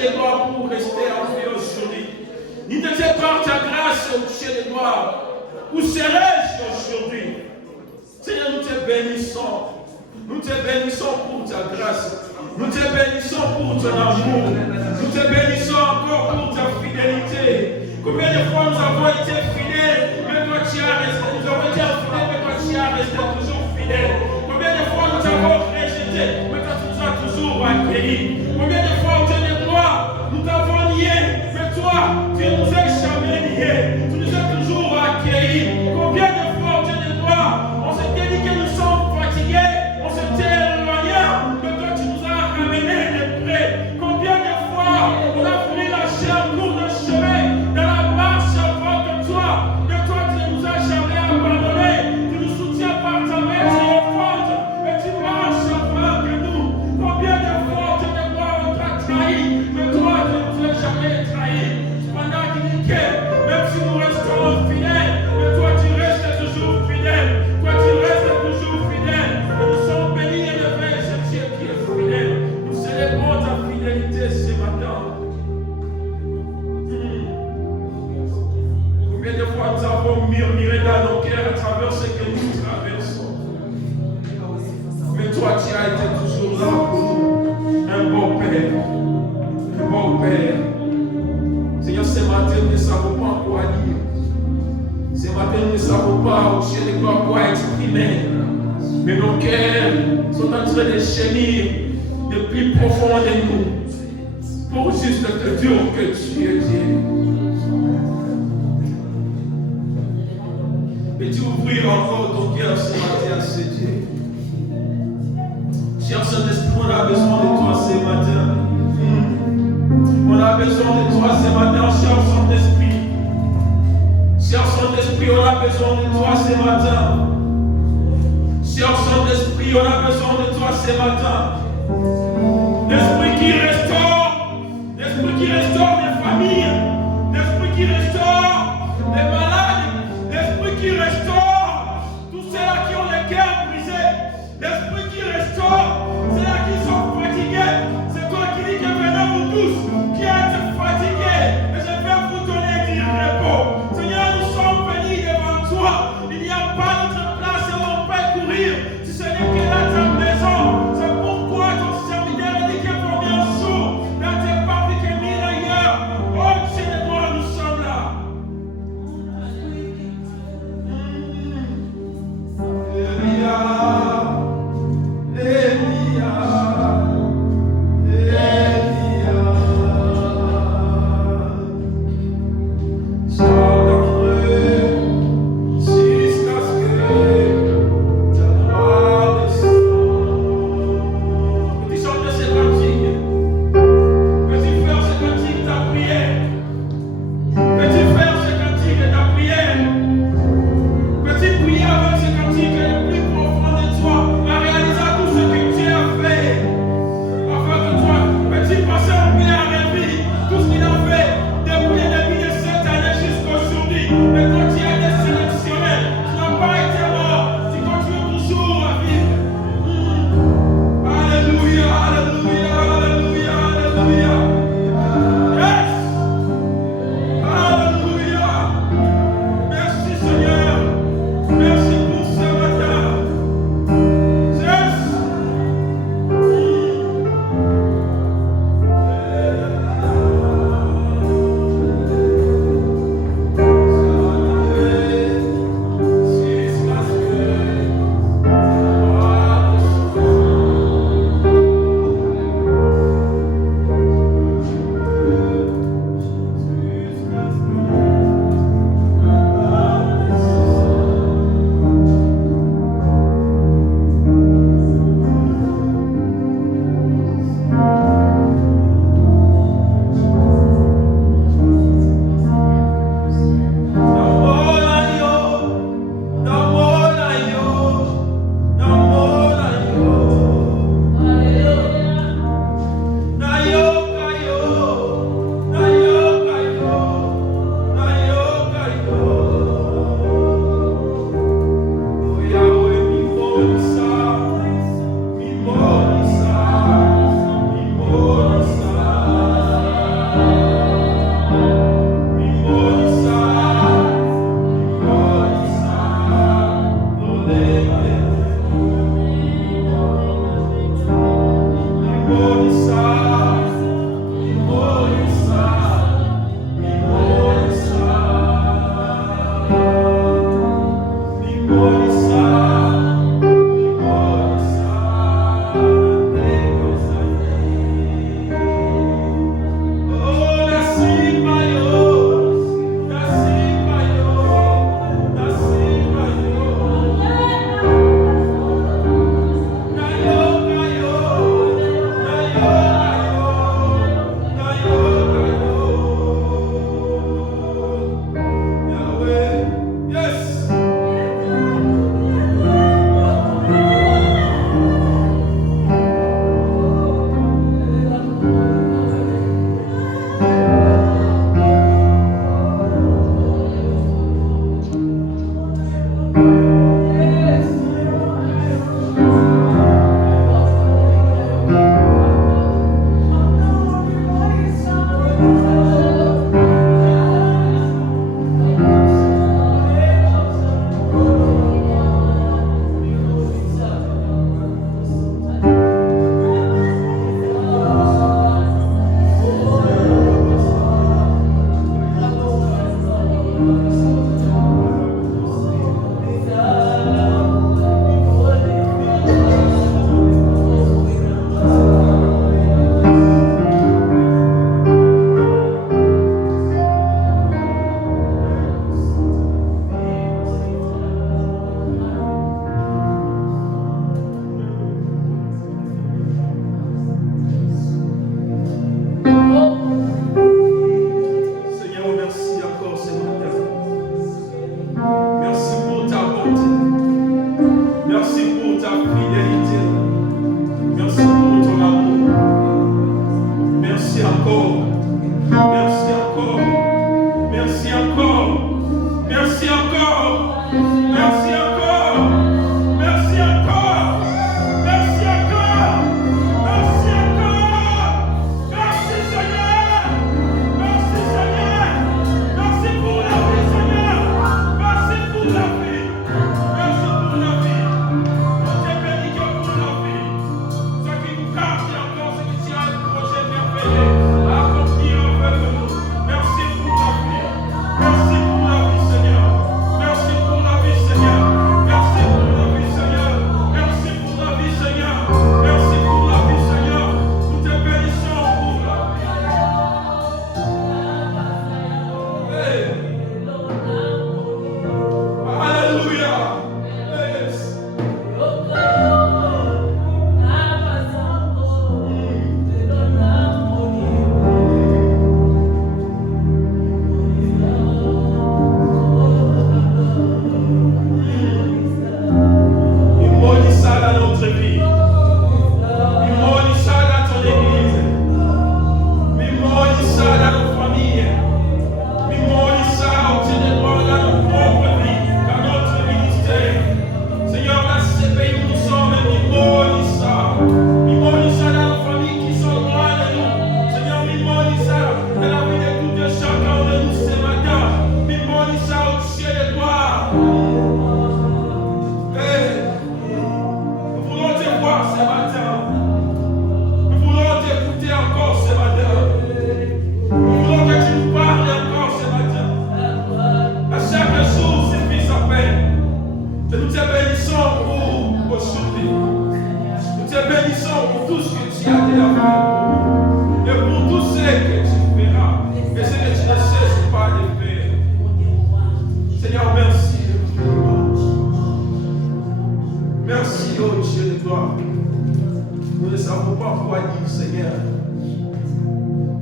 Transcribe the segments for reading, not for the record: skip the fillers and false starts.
ciel de gloire, pour rester en vie aujourd'hui. Ni de par ta grâce, au ciel de gloire. Où serais-je aujourd'hui? Seigneur, nous te bénissons. Nous te bénissons pour ta grâce. Nous te bénissons pour ton amour. Nous te bénissons encore pour ta fidélité. Combien de fois nous avons été fidèles, mais toi tu as resté. Nous avons été infidèles, mais toi tu as resté toujours fidèle. Combien de fois nous avons rejeté, mais toi tu nous as toujours accueillis. Combien de fois, au Dieu de gloire, nous t'avons nié, mais toi tu ne nous as jamais nié. Tu nous as toujours accueillis. Combien de fois, au Dieu de gloire, on s'était dit que nous sommes fatigués, on s'était éloignés, mais toi tu nous as ramenés de près. Combien de fois on a voulu lâcher un cours de chemin dans la marche avant que toi, mais toi tu ne nous as jamais abandonnés. Tu nous soutiens par ta main triomphante et tu marches avant que nous. Combien de fois, au Dieu de gloire, on t'a trahi, mais toi tu ne nous as jamais trahi. Pendant qu'il dit que même si nous restons fidèles, mais toi tu restes toujours fidèle. Toi tu restes toujours fidèle. Et nous sommes bénis et élevés, ce Dieu qui est fidèle. Nous célébrons ta fidélité ce matin. Combien de fois nous avons murmuré dans nos cœurs à travers ce que nous traversons. Mais toi tu as été toujours là pour nous. Un bon Père. Un bon Père. Seigneur, ce matin, nous ne savons pas quoi dire. Ce matin, nous ne savons pas au ciel de gloire quoi exprimer. Mais nos cœurs sont en train de gémir le plus profond de nous pour juste te dire que tu es Dieu. Peux-tu ouvrir encore ton cœur ce matin à ce Dieu? Cher Saint-Esprit, on a besoin de toi ce matin. On a besoin de toi ce matin, cher Saint-Esprit. Cher Saint-Esprit, on a besoin de toi ce matin. Cher Saint-Esprit, on a besoin de toi ce matin. L'Esprit qui restaure les familles, l'Esprit qui restaure les malades, l'Esprit qui restaure tous ceux-là qui ont le cœur brisé, l'Esprit qui restaure ceux-là qui sont fatigués. C'est toi qui dis que venez vous tous qui êtes fatigués, et je vais vous donner du repos. Seigneur, nous sommes venus devant toi. Il n'y a pas d'autre place où on peut courir. Si ce n'est que là ta maison. C'est pourquoi ton serviteur dit que pour bien jour, dans tes parvis que mille ailleurs. Oh Dieu de toi, nous sommes là. Elia, Elia, Elia.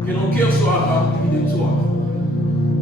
Que nos cœurs soient remplis de toi.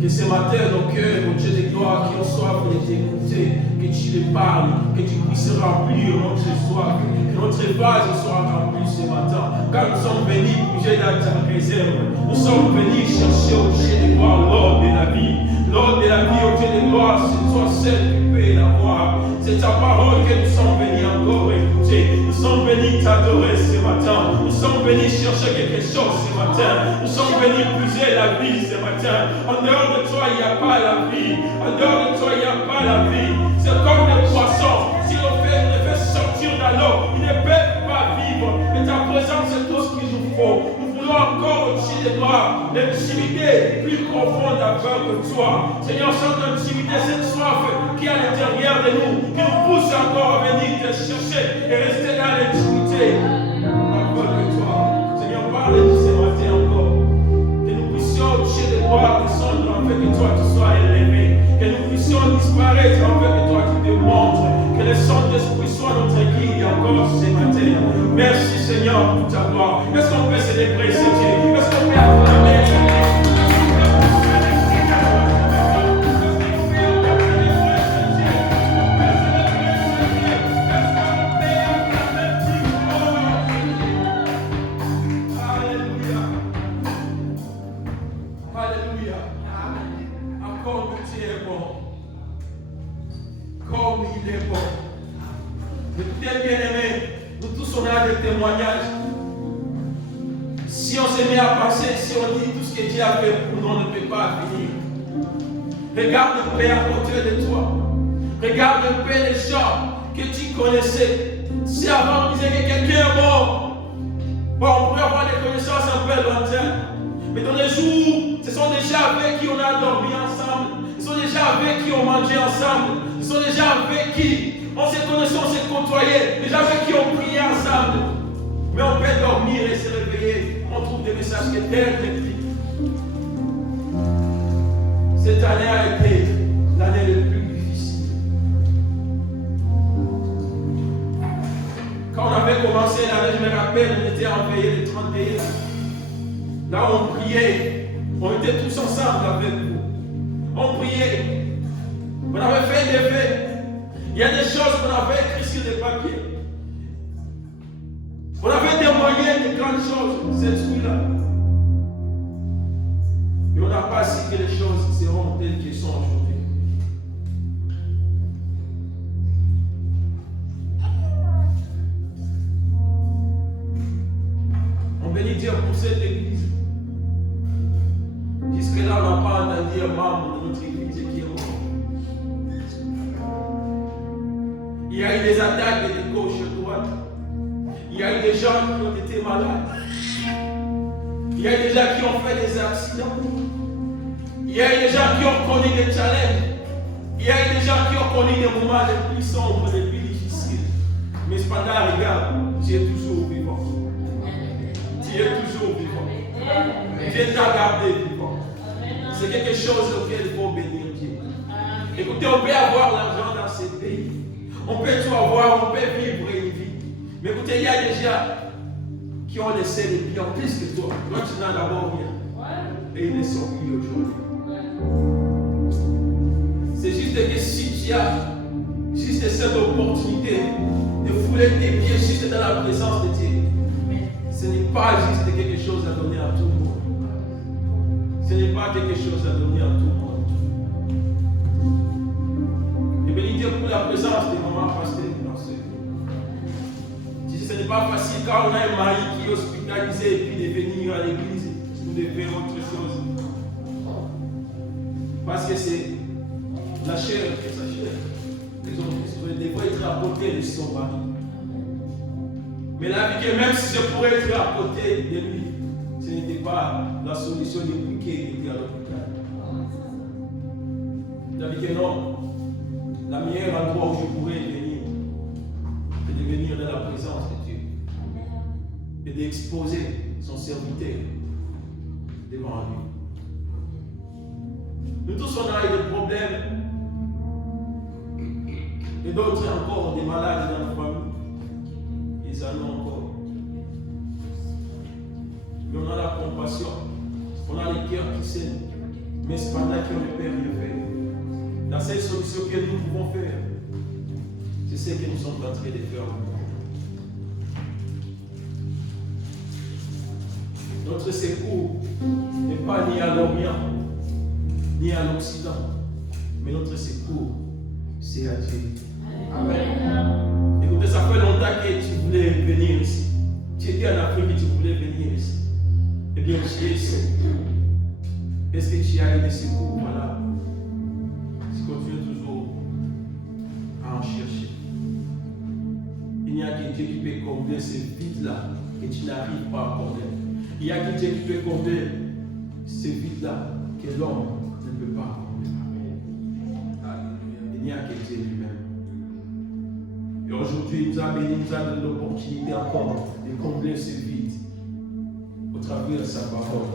Que ce matin, nos cœurs, mon Dieu de gloire, qui ont soif de t'écouter, que tu les parles, que tu puisses remplir notre soif, que notre vase soit rempli ce matin. Car nous sommes venus puiser dans ta réserve. Nous sommes venus chercher au Dieu de gloire l'ordre de la vie. L'ordre de la vie, au Dieu de gloire, c'est toi seul qui peux l'avoir. C'est ta parole que nous sommes venus encore écouter. Nous sommes venus t'adorer ce matin. Nous sommes venus chercher quelque chose ce matin. Nous sommes venus puiser la vie ce matin. En dehors de toi, il n'y a pas la vie. En dehors de toi, il n'y a pas la vie. C'est comme les poissons. Si on les fait sortir dans l'eau, ils ne peuvent pas vivre. Mais ta présence, c'est tout ce qu'il nous faut. Nous voulons encore au-dessus de toi l'intimité plus profonde avec toi. Seigneur, sans intimité, cette soif qui est à l'intérieur de nous, qui nous pousse encore à venir te chercher et rester dans l'intimité avec toi. Seigneur, parle-nous ce matin encore. Que nous puissions au-dessus de toi descendre afin que toi tu sois élevé. Que nous puissions disparaître afin que toi tu te montres. Que le Saint-Esprit soit notre guide encore ce matin. Merci Seigneur pour ta gloire. Est-ce qu'on peut célébrer ce Dieu? Est-ce qu'on peut acclamer? Si on se met à penser, si on dit tout ce que Dieu a fait pour nous, on ne peut pas venir. Regarde le Père à côté de toi. Regarde un peu les gens que tu connaissais. Si avant on disait que quelqu'un est mort, bon, on pourrait avoir des connaissances un peu lointaines. Mais dans les jours, ce sont des gens avec qui on a dormi ensemble. Ce sont des gens avec qui on mangeait ensemble. Ce sont des gens avec qui on se connaissait, on s'est côtoyé. Des gens avec qui on priait ensemble. Mais on peut dormir et se réveiller. On trouve des messages que tel te dit. Cette année a été l'année la plus difficile. Quand on avait commencé l'année, je me rappelle, on était en veillée le 31. Là, on priait. On était tous ensemble avec vous. On priait. On avait fait des faits. Il y a des choses qu'on avait écrites sur des papiers. On avait témoigné de grandes choses cette nuit-là. Et on n'a pas su que les choses seront telles qu'elles sont aujourd'hui. On bénit Dieu pour cette église. Jusque-là, on n'a pas entendu un membre de notre église qui est mort. Il y a eu des attaques de gauche et de droite. Il y a eu des gens qui ont été malades. Il y a eu des gens qui ont fait des accidents. Il y a eu des gens qui ont connu des challenges. Il y a eu des gens qui ont connu des moments les plus sombres, les plus difficiles. Mais cependant, regarde, tu es toujours vivant. Tu es toujours vivant. Dieu t'a gardé vivant. C'est quelque chose auquel il faut bénir Dieu. Écoutez, on peut avoir l'argent dans ce pays. On peut tout avoir, on peut vivre une vie. Mais écoutez, il y a des gens qui ont laissé les biens plus que toi. Toi, tu n'as d'abord rien. Et ils les sont mis aujourd'hui. C'est juste que si tu as juste cette opportunité de fouler tes pieds juste dans la présence de Dieu, ce n'est pas juste quelque chose à donner à tout le monde. Ce n'est pas quelque chose à donner à tout le monde. Et bénis Dieu pour la présence de maman pasteur dans ce lieu. Ce n'est pas facile quand on a un mari qui est hospitalisé et puis de venir à l'église ou de faire autre chose. Parce que c'est la chair et sa chair. Les hommes devraient être à côté de son mari. Mais la vie que même si je pourrais être à côté de lui, ce n'était pas la solution depuis qu'il était à l'hôpital. La vie que non, la meilleure endroit où je pourrais venir, c'est de venir dans la présence de Dieu et d'exposer son serviteur devant lui. Nous tous on a eu des problèmes et d'autres encore des malades dans la famille. Ils en ont encore. Mais on a la compassion On a les cœurs qui saignent. Mais cependant que le Père y fait. La seule solution que nous pouvons faire, c'est ce que nous sommes en train de faire. Notre secours n'est pas ni à l'Orient, ni à l'Occident, mais notre secours, c'est à Dieu. Amen. Écoutez, ça fait longtemps que tu voulais venir ici. Tu étais en Afrique et tu voulais venir ici. Eh bien, tu es ici. Est-ce que tu as eu des secours? Voilà. Tu continues toujours à en chercher. Il n'y a que Dieu qui peut combler ce vide-là que tu n'arrives pas à combler. Il y a que Dieu qui peut combler ce vide-là que l'homme ne peut pas combler. Il n'y a que Dieu lui-même. Et aujourd'hui, il nous a béni, il nous a donné l'opportunité encore de combler ce vide au travers de sa parole.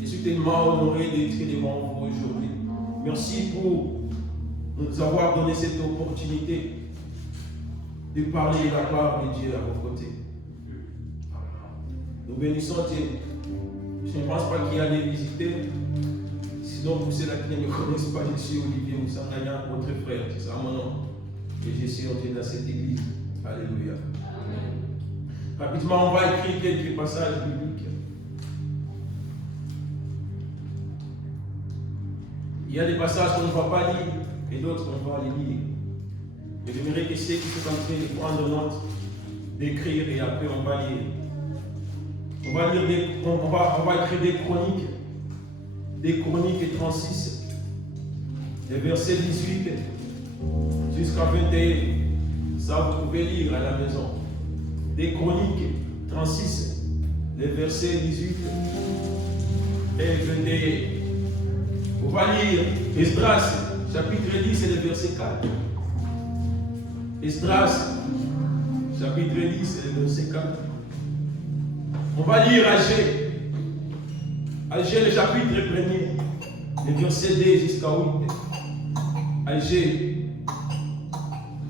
Je suis tellement honoré d'être devant vous aujourd'hui. Merci pour nous avoir donné cette opportunité de parler de la part de Dieu à vos côtés. Nous bénissons Dieu. Je ne pense pas qu'il y a des visiteurs. Sinon, pour ceux-là qui ne me connaissent pas, je suis Olivier Moussangaya, votre frère. C'est ça mon nom. Et je suis entré dans cette église. Alléluia. Amen. Rapidement, on va écrire quelques passages bibliques. Il y a des passages qu'on ne va pas lire et d'autres qu'on va les lire. Et j'aimerais que ceux qui sont en train de prendre note, d'écrire et après on va lire. On va écrire des chroniques 36, les versets 18 jusqu'à 21. Ça, vous pouvez lire à la maison. Des chroniques 36, les versets 18 et 21. On va lire Esdras, chapitre 10 et le verset 4. Esdras, chapitre 10 et le verset 4. On va lire Agé. Agé, le chapitre 1er, le verset 2 jusqu'à 8. Agé,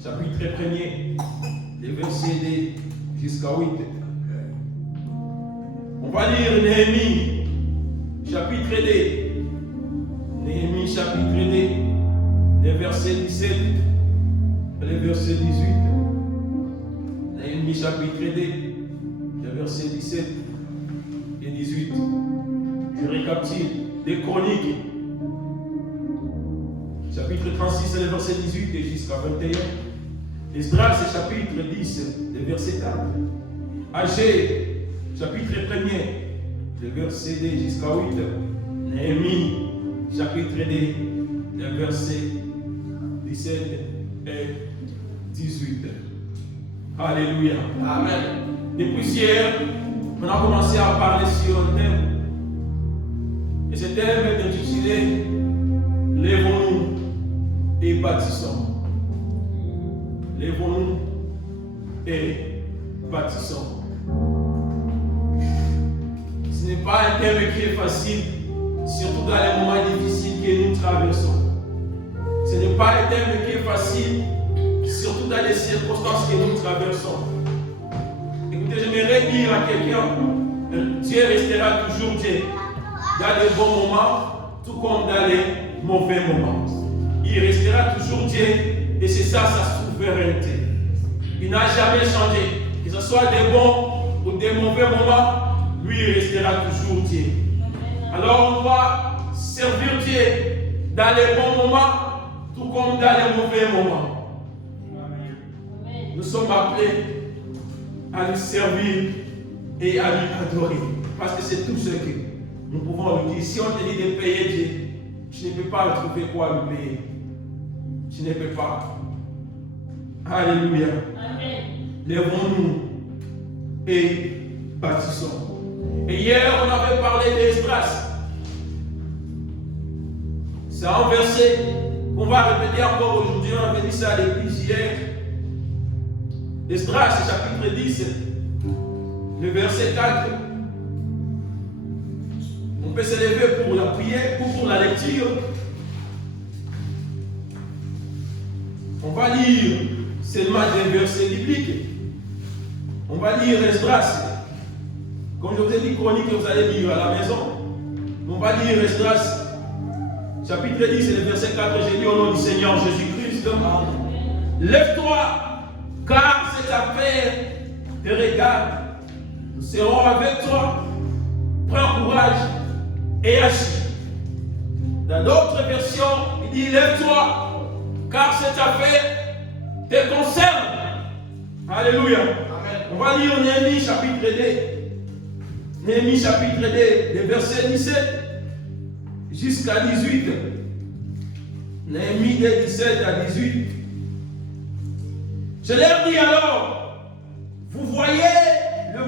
chapitre 1er, le verset 2 jusqu'à 8. On va lire Néhémie, chapitre 2. Néhémie chapitre 2, les versets 17 et les versets 18. Néhémie chapitre 2, les versets 17 et 18. Je récapitule des chroniques. Chapitre 36, les versets 18 et jusqu'à 21. Esdras, chapitre 10, les versets 4. Agé, chapitre 1er, les versets 2 jusqu'à 8. Néhémie, chapitre 2, les versets 17 et 18. Alléluia. Amen. Depuis hier, on a commencé à parler sur un thème. Et ce thème est intitulé Lèvons-nous et bâtissons. Lèvons-nous et bâtissons. Ce n'est pas un thème qui est facile, surtout dans les moments difficiles que nous traversons. Ce n'est pas un thème qui est facile, surtout dans les circonstances que nous traversons. Écoutez, j'aimerais dire à quelqu'un, Dieu restera toujours Dieu, dans les bons moments, tout comme dans les mauvais moments. Il restera toujours Dieu, et c'est ça sa souveraineté. Il n'a jamais changé, que ce soit des bons ou des mauvais moments, lui il restera toujours Dieu. Alors on doit servir Dieu dans les bons moments, tout comme dans les mauvais moments. Nous sommes appelés à lui servir et à lui adorer. Parce que c'est tout ce que nous pouvons lui dire. Si on te dit de payer Dieu, tu ne peux pas trouver quoi lui payer. Tu ne peux pas. Alléluia. Amen. Lèvons-nous et bâtissons. Et hier, on avait parlé d'Esdras. C'est un verset qu'on va répéter encore aujourd'hui. On avait dit ça à l'église hier. Esdras, chapitre 10, le verset 4. On peut se lever pour la prière ou pour la lecture. On va lire seulement des versets bibliques. On va lire Esdras, Comme je vous ai dit, chronique que vous allez lire à la maison. On va lire Esdras, chapitre 10, c'est le verset 4. J'ai dit au nom du Seigneur Jésus-Christ. Lève-toi, car cette affaire te regarde. Nous serons avec toi. Prends courage et agis. Dans d'autres versions, il dit lève-toi, car cette affaire te concerne. Alléluia. Amen. On va lire Néhémie chapitre 2. Néhémie chapitre 2, les versets 17 jusqu'à 18. Néhémie 2, 17 à 18. Je leur dis alors, vous voyez le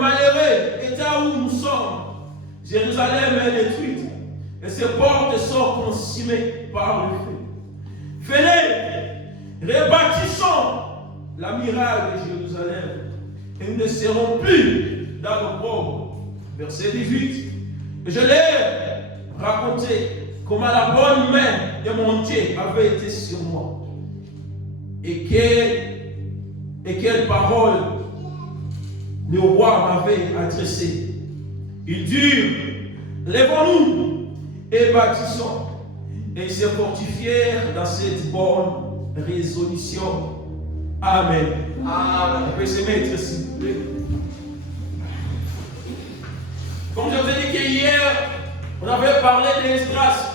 malheureux état où nous sommes. Jérusalem est détruite et ses portes sont consumées par le feu. Venez, rebâtissons la muraille de Jérusalem et nous ne serons plus dans l'opprobre. Verset 18. Je leur raconté comment la bonne main de mon Dieu avait été sur moi et quelle parole le roi m'avait adressé. Ils dirent, lèvons-nous et bâtissons. Et ils se fortifièrent dans cette bonne résolution. Amen. Amen. On peut se mettre, s'il vous plaît. Comme je vous ai dit qu'hier, on avait parlé d'Esdras.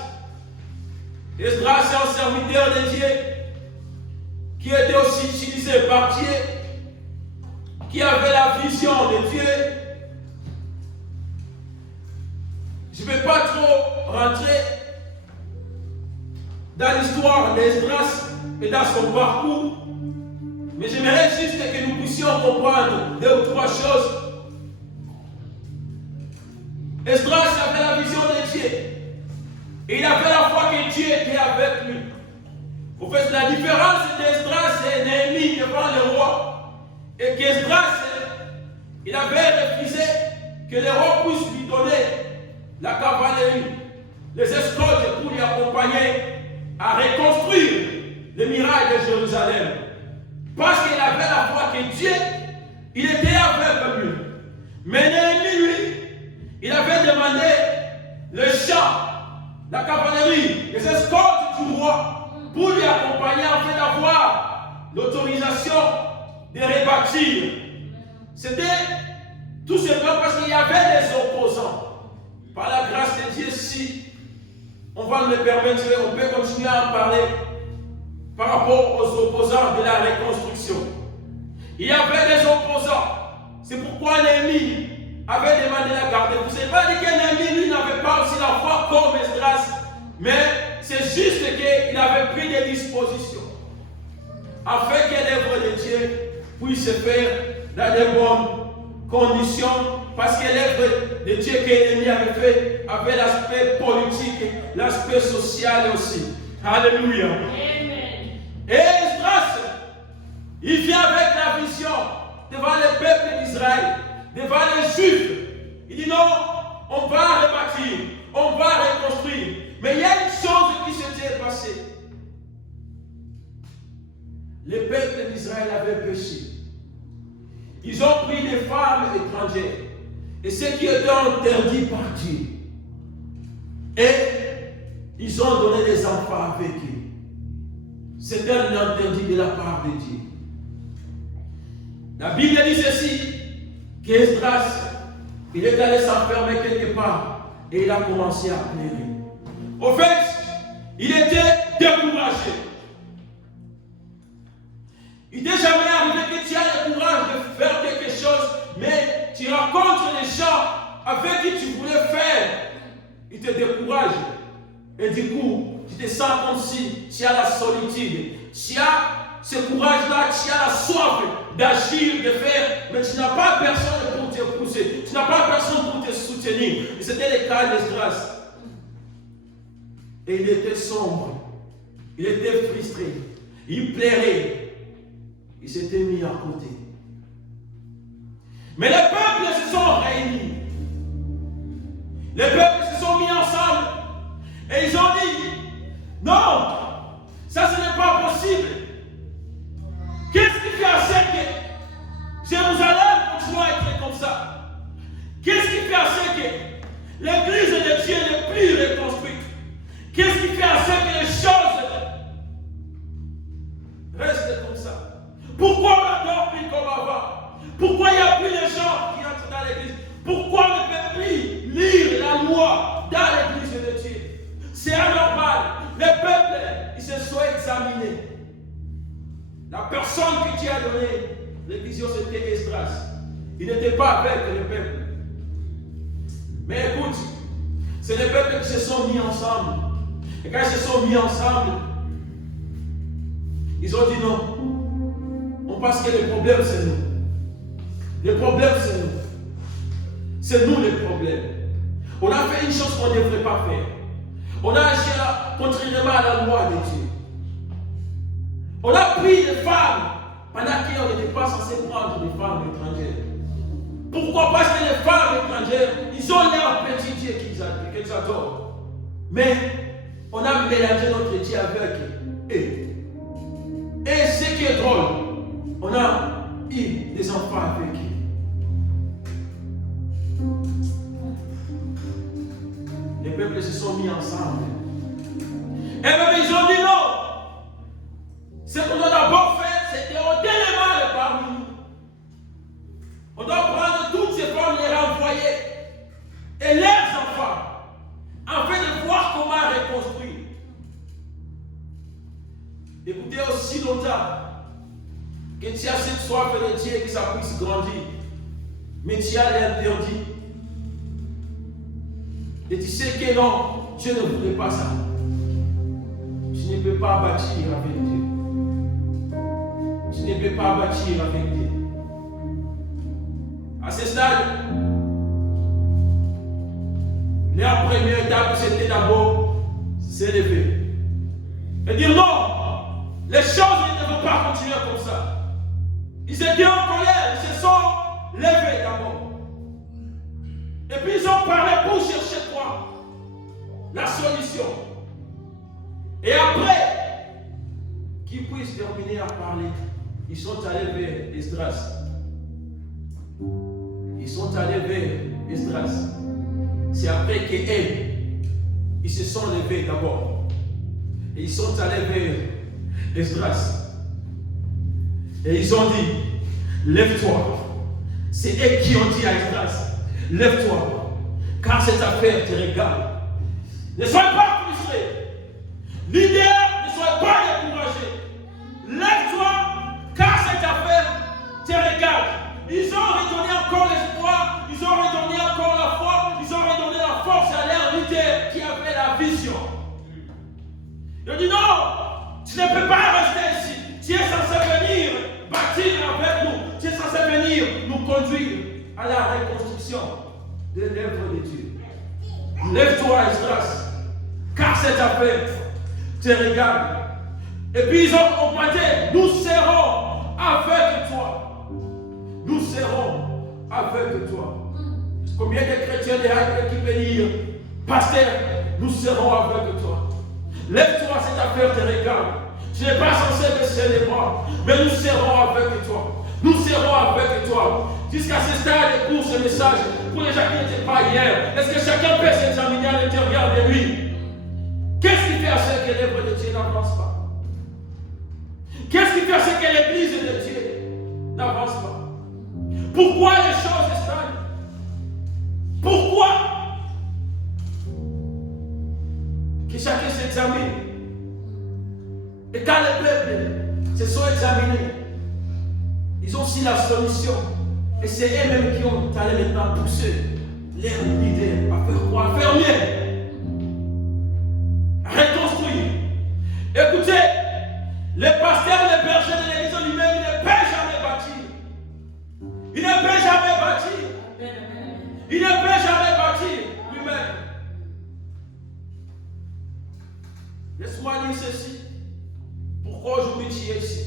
Esdras, c'est un serviteur de Dieu qui était aussi utilisé par Dieu, qui avait la vision de Dieu. Je ne vais pas trop rentrer dans l'histoire d'Esdras et dans son parcours, mais j'aimerais juste que nous puissions comprendre deux ou trois choses. Esdras avait la vision de Dieu et il avait la foi que Dieu était avec lui. Au fait, la différence d'Esdras et Néhémie devant le roi est qu'Esdras, il avait refusé que le roi puisse lui donner la cavalerie, les escortes pour lui accompagner à reconstruire les murailles de Jérusalem. Parce qu'il avait la foi que Dieu, il était avec lui. Mais Néhémie, lui, il avait demandé le char, la cavalerie, les escortes du roi pour lui accompagner afin d'avoir l'autorisation de rebâtir. C'était tout simplement parce qu'il y avait des opposants. Par la grâce de Dieu, si on va me permettre, on peut continuer à en parler par rapport aux opposants de la reconstruction. Il y avait des opposants. C'est pourquoi Néhémie avait demandé la garde. Vous ne savez pas que Néhémie, lui, n'avait pas aussi la foi comme Esdras, mais c'est juste qu'il avait pris des dispositions afin que l'œuvre de Dieu puisse se faire dans de bonnes conditions, parce que l'œuvre de Dieu que Néhémie avait fait avait l'aspect politique, l'aspect social aussi. Alléluia. Amen. Et Esdras, il vient avec la vision devant le peuple d'Israël, devant les Juifs. Il dit non, on va rebâtir, on va reconstruire. Mais il y a une chose qui s'était passée. Le peuple d'Israël avait péché. Ils ont pris des femmes étrangères. Et ce qui était interdit par Dieu. Et ils ont donné des enfants avec eux. C'était un interdit de la part de Dieu. La Bible dit ceci, qu'Esdras, il est allé s'enfermer quelque part et il a commencé à pleurer. Au fait, il était découragé. Il n'est jamais arrivé que tu as le courage de faire quelque chose, mais tu rencontres les gens avec qui tu voulais faire. Il te décourage. Et du coup, tu te sens comme si tu as la solitude. Tu as ce courage-là, tu as la soif d'agir, de faire, mais tu n'as pas personne pour te pousser. Tu n'as pas personne pour te soutenir. Et c'était le cas d'Esdras. Et il était sombre. Il était frustré. Il plairait. Il s'était mis à côté. Mais les peuples se sont réunis. Les peuples se sont mis ensemble. Et ils ont dit, non, ça ce n'est pas possible. Qu'est-ce qui fait à ce que Jérusalem continue à être comme ça? que l'église de Dieu n'est plus reconstruite? Qu'est-ce qui fait à ce que les choses restent comme ça? Pourquoi on a dormi comme avant? Pourquoi il n'y a plus de gens qui entrent dans l'église? Pourquoi on ne peut plus lire la loi dans l'église de Dieu? C'est anormal. Les peuples, ils se sont examinés. La personne que Dieu a donné les visions, c'était Esdras. Il n'était pas avec le peuple. Mais écoute, c'est les peuples qui se sont mis ensemble. Et quand ils se sont mis ensemble, ils ont dit non. On pense que le problème, c'est nous. Le problème, c'est nous. C'est nous le problème. On a fait une chose qu'on ne devrait pas faire. On a agi contrairement à la loi de Dieu. On a pris des femmes pendant qu'on n'était pas censé prendre des femmes étrangères. Pourquoi? Parce que les femmes étrangères, ils ont leur petit Dieu qu'ils adorent. Mais on a mélangé notre Dieu avec eux. Et ce qui est drôle, on a eu des enfants avec eux. Les peuples se sont mis ensemble. Et même ils ont dit non. Ce qu'on doit d'abord faire, c'est ôter les mâles parmi nous. On doit prendre toutes ces femmes, les renvoyer. Et leurs enfants, afin de voir comment reconstruire. Écoutez, aussi longtemps que tu as cette soif de Dieu que ça puisse grandir. Mais tu as l'interdit. Et tu sais que non, Dieu ne voulait pas ça. Tu ne peux pas bâtir avec Dieu. Tu ne peux pas bâtir avec Dieu. À ce stade, la première étape, c'était d'abord s'élever. Et dire non, les choses ne vont pas continuer comme ça. Ils étaient en colère, ils se sont levés d'abord. Et puis ils ont parlé pour chercher quoi? La solution. Et après qu'ils puissent terminer à parler, ils sont allés vers Esdras. Ils sont allés vers Esdras. C'est après qu'ils se sont levés d'abord. Et ils sont allés vers Esdras. Et ils ont dit, lève-toi. C'est eux qui ont dit à Esdras, lève-toi, car cette affaire te regarde. Ne sois pas frustré. Leader, ne sois pas découragé. Lève-toi, car cette affaire te regarde. Ils ont redonné encore l'espoir, ils ont redonné encore la foi, ils ont redonné la force à leur leader qui avait la vision. Ils ont dit non, tu ne peux pas rester ici. Tu es censé venir bâtir avec nous. Tu es censé venir nous conduire à la reconstruction de l'œuvre de Dieu. Lève-toi, Esdras, car cette affaire te regarde. Et puis ils ont combattu, nous serons avec toi. Nous serons avec toi. Combien de chrétiens qui peuvent dire, pasteur, nous serons avec toi. Lève-toi, cette affaire te regarde. Tu n'es pas censé baisser les bras, mais nous serons avec toi. Nous serons avec toi. Jusqu'à ce stade, pour ce message, pour les gens qui n'étaient pas hier, est-ce que chacun peut s'examiner à l'intérieur de lui? Qu'est-ce qui fait à ce que l'œuvre de Dieu n'avance pas? Qu'est-ce qui fait à ce que l'église de Dieu n'avance pas? Pourquoi les choses stagnent? Pourquoi? Que chacun s'examine. Et quand les peuples se sont examinés, ils ont aussi la solution. Et c'est eux-mêmes qui ont allé maintenant pousser leurs leaders à faire quoi? À faire mieux. Reconstruire. Écoutez, les pasteurs, les bergers de l'église lui-même, ils ne peuvent jamais bâtir. Il ne peut jamais bâtir. Il ne peut jamais bâtir lui-même. Laisse-moi dire ceci. Pourquoi aujourd'hui tu es ici?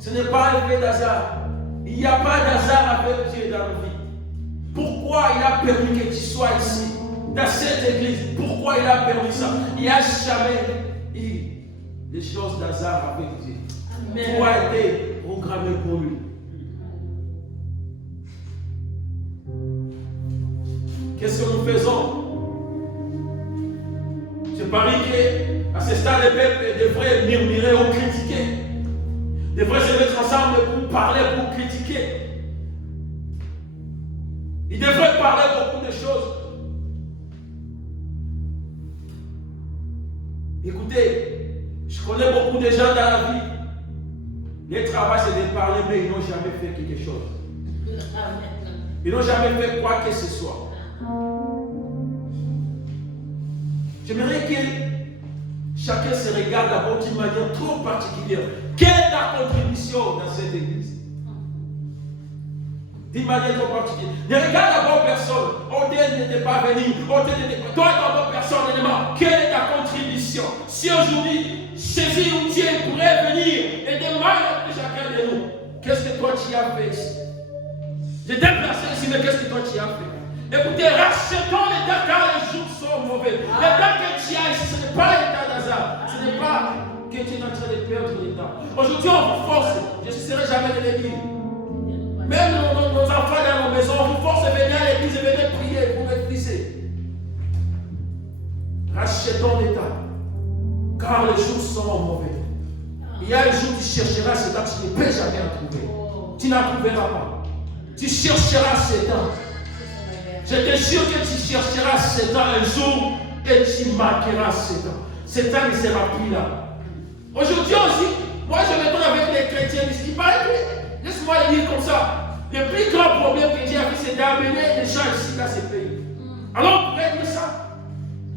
Ce n'est pas arrivé d'hasard. Il n'y a pas d'hasard avec Dieu dans nos vies. Pourquoi il a permis que tu sois ici, dans cette église? Pourquoi il a permis ça? Il n'y a jamais eu des choses d'hasard avec Dieu. Tout a été programmé pour lui. Que Qu'est-ce que nous faisons? Je parie qu'à ce stade, les peuples devraient murmurer ou critiquer. Devraient se mettre ensemble pour parler, pour critiquer. Ils devraient parler beaucoup de choses. Écoutez, je connais beaucoup de gens dans la vie. Les travail, c'est de parler, mais ils n'ont jamais fait quelque chose. Ils n'ont jamais fait quoi que ce soit. J'aimerais que chacun se regarde d'abord d'une manière trop particulière. Quelle est ta contribution dans cette église? D'une manière trop particulière. Ne regarde d'abord personne. Tel n'était pas venu. Toi d'abord personnellement. Quelle est ta contribution? Si aujourd'hui, Jésus ou Dieu pourrait venir et demander à chacun de nous, qu'est-ce que toi tu as fait ici? Je t'ai placé ici, mais qu'est-ce que toi tu as fait? Écoutez, rachetons l'état car les jours sont mauvais. L'état que tu as ici, ce n'est pas l'état d'hasard. Ce n'est pas que tu es en train de perdre l'état. Aujourd'hui, on vous force. Je ne cesserai jamais de le dire. Même nos enfants dans nos maisons, on vous force de venir à l'église et venir prier pour maîtriser. Rachetons l'état. Car les jours sont mauvais. Il y a un jour où tu chercheras cet temps, tu ne peux jamais en trouver. Tu n'en trouveras pas. Tu chercheras cet temps. Je te jure que tu chercheras cet temps un jour et tu marqueras cet temps. Cet temps ne sera plus là. Aujourd'hui aussi, moi je me donne avec les chrétiens ici. Il paraît que, laisse-moi le dire comme ça, le plus grand problème que Dieu a fait, c'est d'amener les gens ici dans ce pays. Alors on pourrait dire ça.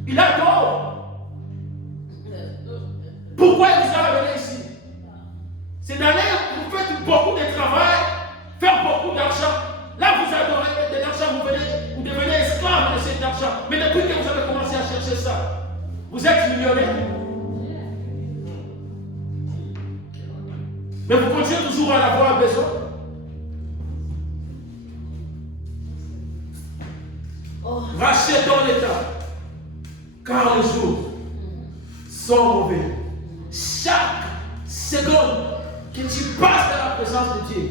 Il a tort. Pourquoi il vous a amené ici? C'est d'aller, vous faites beaucoup de travail, faire beaucoup d'argent. Là, vous adorez de l'argent, vous devenez esclave de cet argent. Mais depuis que vous avez commencé à chercher ça, vous êtes millionnaire. Mais vous continuez toujours à en avoir besoin. Rachetons l'état, car les jours sont mauvais. Chaque seconde que tu passes dans la présence de Dieu,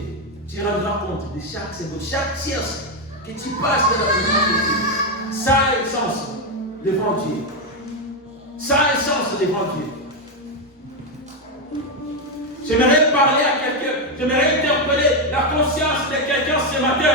tu rendras compte de chaque seconde, chaque tierce que tu passes dans la présence de Dieu. Ça a un sens devant Dieu. Ça a un sens devant Dieu. J'aimerais parler à quelqu'un, j'aimerais interpeller la conscience de quelqu'un ce matin.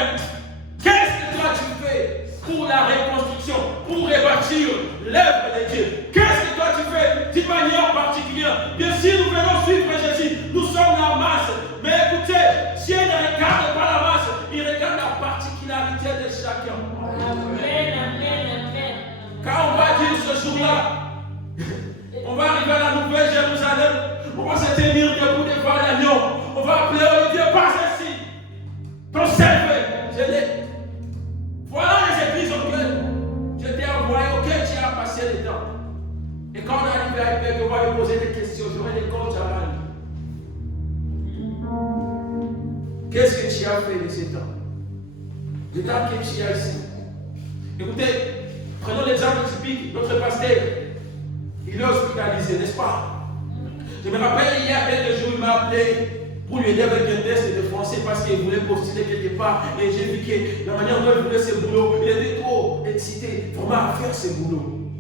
Qu'est-ce que toi tu fais pour la reconstruction, pour rebâtir l'œuvre de Dieu? Qu'est-ce que toi tu fais d'une manière particulière? Bien sûr, nous venons suivre Jésus, nous sommes la masse. Mais écoutez, Dieu ne regarde pas la masse, il regarde la particularité de chacun. Amen, amen, amen. Quand on va dire ce jour-là, on va arriver à la Nouvelle Jérusalem, on va se tenir debout devant l'agneau, on va appeler Olivier, passe ici. Ton serviteur, je l'ai. Voilà les églises auxquelles je t'ai envoyé, auxquelles tu as passé le temps. Et quand on arrive à Ipec, on va lui poser des questions, j'aurai des comptes à rendre. Qu'est-ce que tu as fait de ce temps? Le temps que tu as ici. Écoutez, prenons l'exemple typique. Notre pasteur, il est hospitalisé, n'est-ce pas? Je me rappelle, il y a quelques jours, il m'a appelé pour lui aider avec un test de français parce qu'il voulait postuler quelque part. Et j'ai vu que la manière dont il voulait ce boulot, il était trop excité vraiment à faire ce boulot.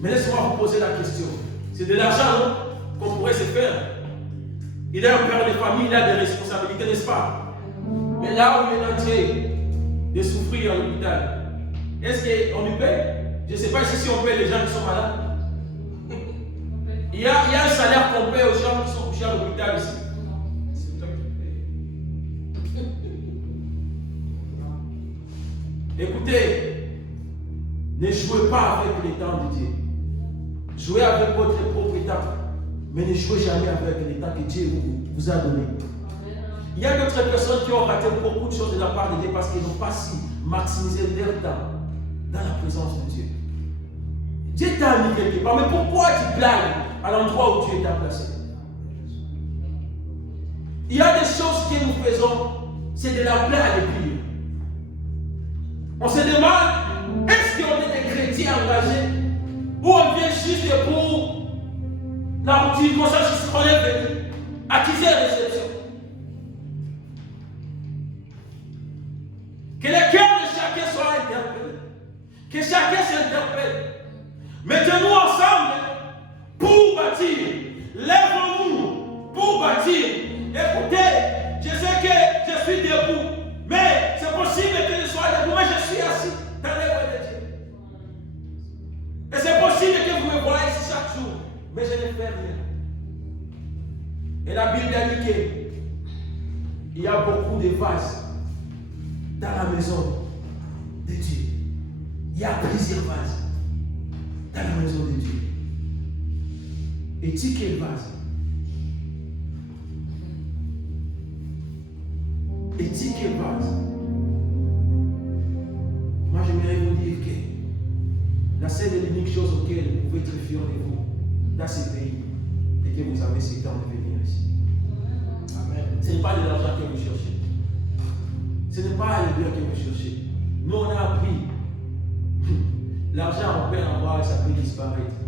Mais laissez-moi vous poser la question. C'est de l'argent qu'on pourrait se faire. Il est un père de famille, il a des responsabilités, n'est-ce pas? Mais là où il est en train de souffrir à l'hôpital, est-ce qu'on lui paye? Je ne sais pas si on paye les gens qui sont malades. Il y a un salaire qu'on paye aux gens qui sont couchés à l'hôpital ici. C'est toi qui payes. Écoutez, ne jouez pas avec les temps de Dieu. Jouez avec votre propre état, mais ne jouez jamais avec l'état que Dieu vous a donné. Il y a d'autres personnes qui ont raté beaucoup de choses de la part de Dieu parce qu'ils n'ont pas su maximiser leur temps dans la présence de Dieu. Dieu t'a mis quelque part, mais pourquoi tu blagues à l'endroit où Dieu t'a placé? Il y a des choses que nous faisons, c'est de la blague et pire. On se demande, est-ce qu'on est des chrétiens engagés ou on vient juste pour la routine, comme ça, juste qu'on est venu, acquiser la réception? Que les cœurs de Que chacun s'interpelle. Mettez-nous ensemble pour bâtir. Lèvons-nous pour bâtir. Écoutez, je sais que je suis debout, mais c'est possible que je sois debout, mais je suis assis dans l'œuvre de Dieu. Et c'est possible que vous me voyez ici chaque jour, mais je ne fais rien. Et la Bible a dit qu'il y a beaucoup de vases dans la maison de Dieu. Il y a plusieurs vases dans la maison de Dieu. Et tu quel vase? Et tu quel vase? Moi j'aimerais vous dire que la seule et l'unique chose auquel vous pouvez être fiers de vous dans ce pays est que vous avez ce temps de venir ici. Amen. Ce n'est pas de l'argent que vous cherchez. Ce n'est pas le bien que vous cherchez. Nous on a appris. L'argent on peut en avoir et ça peut disparaître.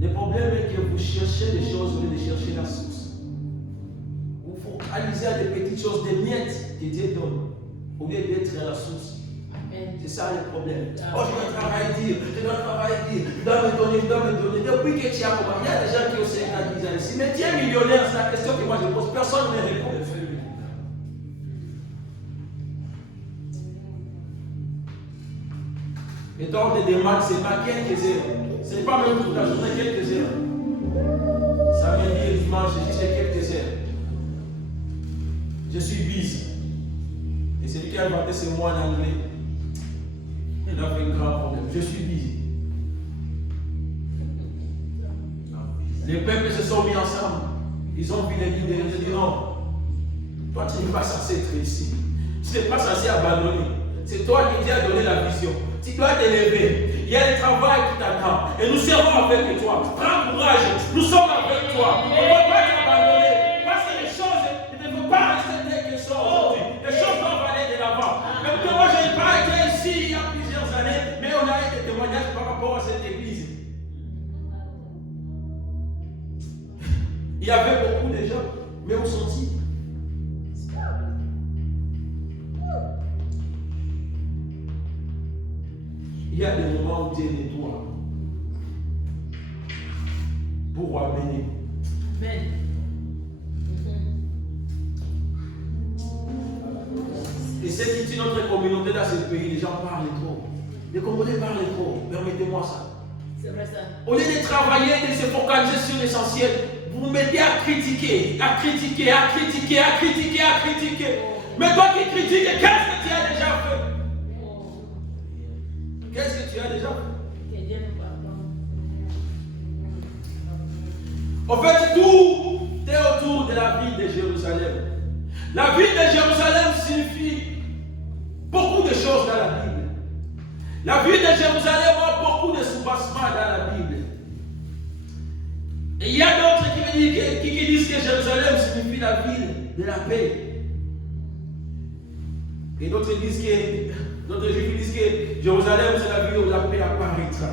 Le problème est que vous cherchez des choses au lieu de chercher la source. Vous focalisez à des petites choses, des miettes que Dieu donne, au lieu d'être à la source. C'est ça le problème. Oh, je dois travailler, je dois me donner. Depuis que tu as commencé, il y a des gens qui ont 5 à 10 ans ici. Mais tu es millionnaire, c'est la question que moi je pose. Personne ne répond. Et donc, on te demande, c'est pas quelques heures. Ce n'est pas même toute la journée, quelques heures. Samedi et dimanche, c'est quelques heures. Je suis busy. Et celui qui a inventé ce mot en anglais, il a fait un grand problème. Je suis busy. Les peuples se sont mis ensemble. Ils ont vu les leaders. Ils ont dit non. Toi, tu n'es pas censé être ici. Tu n'es pas censé abandonner. C'est toi qui as donné la vision. Tu dois t'élever. Il y a le travail qui t'attend. Et nous serons avec toi. Prends courage. Nous sommes avec toi. On ne va pas t'abandonner. Parce que les choses, il ne faut pas rester quelque chose aujourd'hui. Les choses doivent aller de l'avant. Même que moi, je n'ai pas été ici il y a plusieurs années, mais on a eu des témoignages par rapport à cette église. Il y avait beaucoup de gens, mais où sont-ils? Il y a des moments où Dieu nettoie pour amener. Amen. Et ce qui tue notre communauté dans ce pays, les gens parlent trop. Les Congolais parlent trop. Permettez-moi ça. C'est vrai ça. Au lieu de travailler, de se focaliser sur l'essentiel, vous vous mettez à critiquer, à critiquer, à critiquer, à critiquer, à critiquer. Mais toi qui critiques, qu'est-ce que tu as déjà fait? Qu'est-ce que tu as déjà fait? En fait, tout est autour de la ville de Jérusalem. La ville de Jérusalem signifie beaucoup de choses dans la Bible. La ville de Jérusalem a beaucoup de soubassements dans la Bible. Et il y a d'autres qui disent que Jérusalem signifie la ville de la paix. Et d'autres juifs disent que Jérusalem c'est la ville où la paix apparaîtra.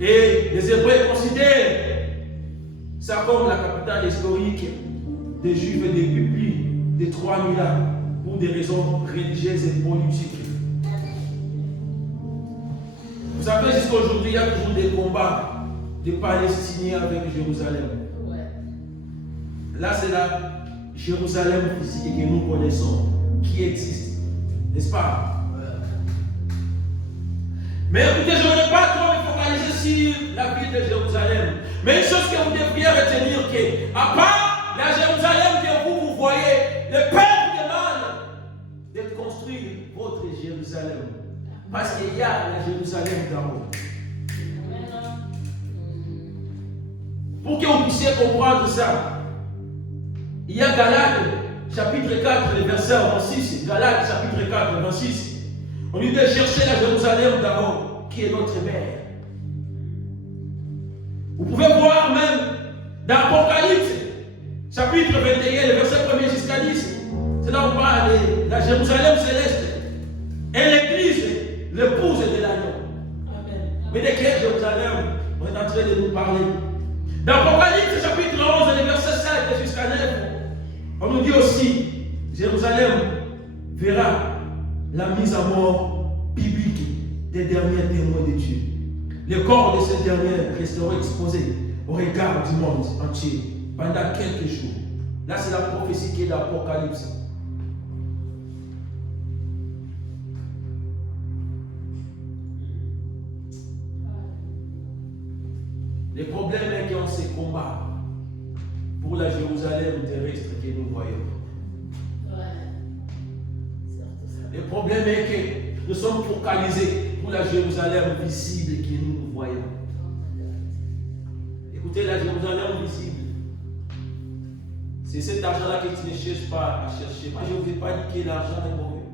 Et les Hébreux considèrent ça comme la capitale historique des Juifs depuis plus de 3000 ans pour des raisons religieuses et politiques. Vous savez, jusqu'à aujourd'hui, il y a toujours des combats des Palestiniens avec Jérusalem. Là, c'est la Jérusalem physique que nous connaissons, qui existe, n'est-ce pas? Mais écoutez, je ne vais pas trop me focaliser sur la ville de Jérusalem. Mais une chose que vous devriez retenir, que à part la Jérusalem que vous voyez, le Père demande de construire votre Jérusalem. Parce qu'il y a la Jérusalem d'en haut. Pour que vous puissiez comprendre ça, il y a Galates, chapitre 4, verset 26. Galates, chapitre 4, 26. On lui dit de chercher la Jérusalem d'en haut, qui est notre mère. Vous pouvez voir même dans l'Apocalypse, chapitre 21, le verset 1 jusqu'à 10. C'est là où on parle de la Jérusalem céleste. Et l'église, l'épouse de l'agneau. Mais de quelle Jérusalem on est en train de nous parler? Dans l'Apocalypse, chapitre 11, le verset 7 jusqu'à 9, on nous dit aussi, Jérusalem verra la mise à mort bibliques des derniers témoins de Dieu. Les corps de ces derniers resteront exposés au regard du monde entier pendant quelques jours. Là, c'est la prophétie qui est l'Apocalypse. Le problème est qu'on se combat pour la Jérusalem terrestre que nous voyons. Le problème est que nous sommes focalisés pour la Jérusalem visible que nous voyons. Écoutez, la Jérusalem visible, c'est cet argent-là que tu ne cherches pas à chercher. Moi, je ne vais pas dire que l'argent est mauvais.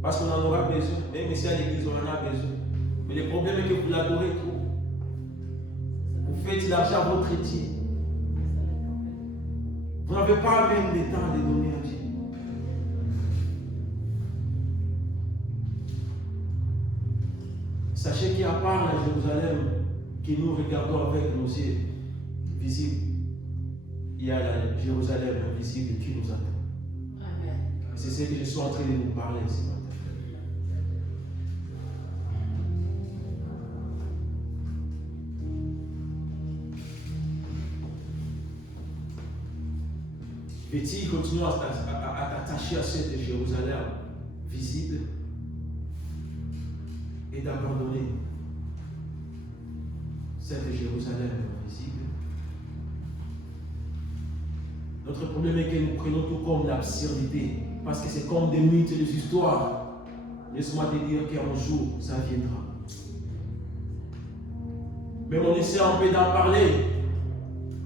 Parce qu'on en aura besoin. Même ici à l'église, on en a besoin. Mais le problème est que vous l'adorez trop. Vous faites l'argent votre métier. Vous n'avez pas même le temps de donner à Dieu. Sachez qu'il y a part la Jérusalem que nous regardons avec nos yeux visibles. Il y a la Jérusalem invisible qui nous attend. C'est ce que je suis en train de nous parler ce matin. Veux-tu continuer à t'attacher à cette Jérusalem visible et d'abandonner cette Jérusalem invisible? Notre problème est que nous prenons tout comme l'absurdité, parce que c'est comme des mythes, des histoires. Laisse-moi te dire qu'un jour, ça viendra. Mais on essaie un peu d'en parler.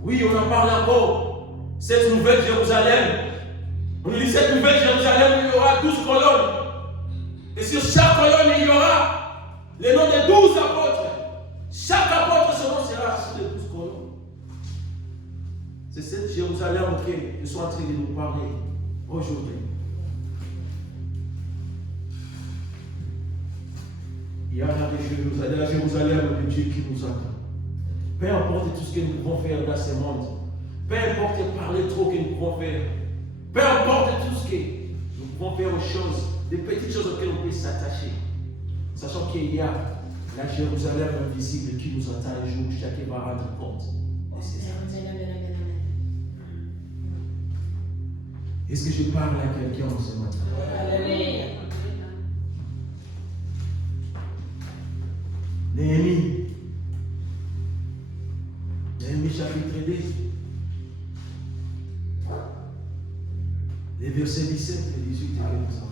Oui, on en parle encore. Cette nouvelle Jérusalem, on dit cette nouvelle Jérusalem où il y aura 12 colonnes. Et sur chaque colonne, il y aura les noms des 12 apôtres. Chaque apôtre, son nom sera sur les 12 colonnes. C'est cette Jérusalem auquel je suis en train de nous parler aujourd'hui. Il y a la Jérusalem de Dieu qui nous attend. Peu importe tout ce que nous pouvons faire dans ce monde. Peu importe parler trop que nous pouvons faire. Peu importe tout ce que nous pouvons faire aux choses, des petites choses auxquelles on peut s'attacher. Sachant qu'il y a la Jérusalem invisible qui nous attend un jour, chacun va rendre compte de ses actes. Est-ce que je parle à quelqu'un ce matin? Alléluia. Néhémie chapitre 2. Les versets 17 et 18 et 15.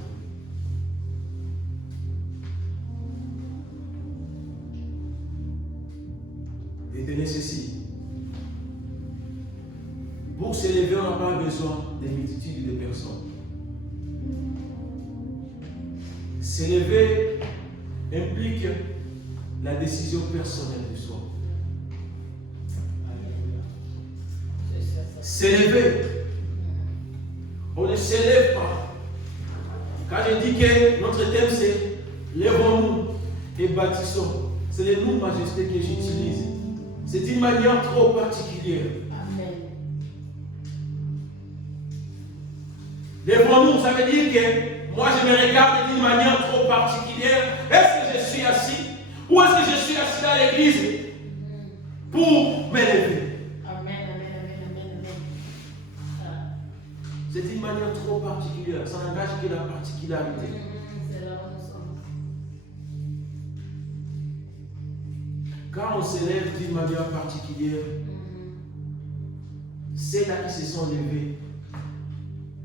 Et tenez ceci. Pour s'élever, on n'a pas besoin de multitudes de personnes. S'élever implique la décision personnelle de soi. S'élever. On ne s'élève pas. Quand je dis que notre thème c'est lèvons-nous et bâtissons, c'est le nom majesté que j'utilise. C'est d'une manière trop particulière. Amen. Lèvons-nous, ça veut dire que moi je me regarde d'une manière trop particulière. Est-ce que je suis assis? Ou est-ce que je suis assis dans l'église pour m'élever? C'est d'une manière trop particulière. Ça n'engage que la particularité. Quand on s'élève d'une manière particulière, ceux-là qui se sont levés,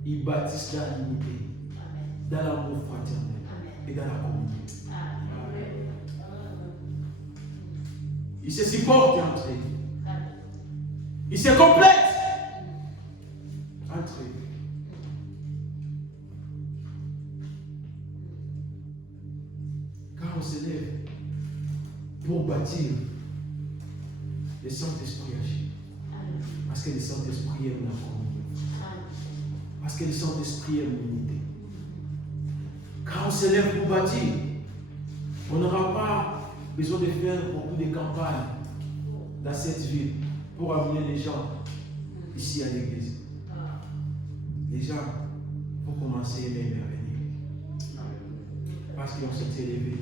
ils bâtissent dans l'unité, dans l'amour fraternel et dans la communauté. Ils se supportent entre eux. Ils se complètent entre eux. On s'élève pour bâtir, le Saint-Esprit agit. Parce que le Saint-Esprit aime la communion. Parce que le Saint-Esprit aime l'unité. Quand on s'élève pour bâtir, on n'aura pas besoin de faire beaucoup de campagnes dans cette ville pour amener les gens ici à l'église. Les gens vont commencer à aimer venir. Parce qu'on s'est élevé.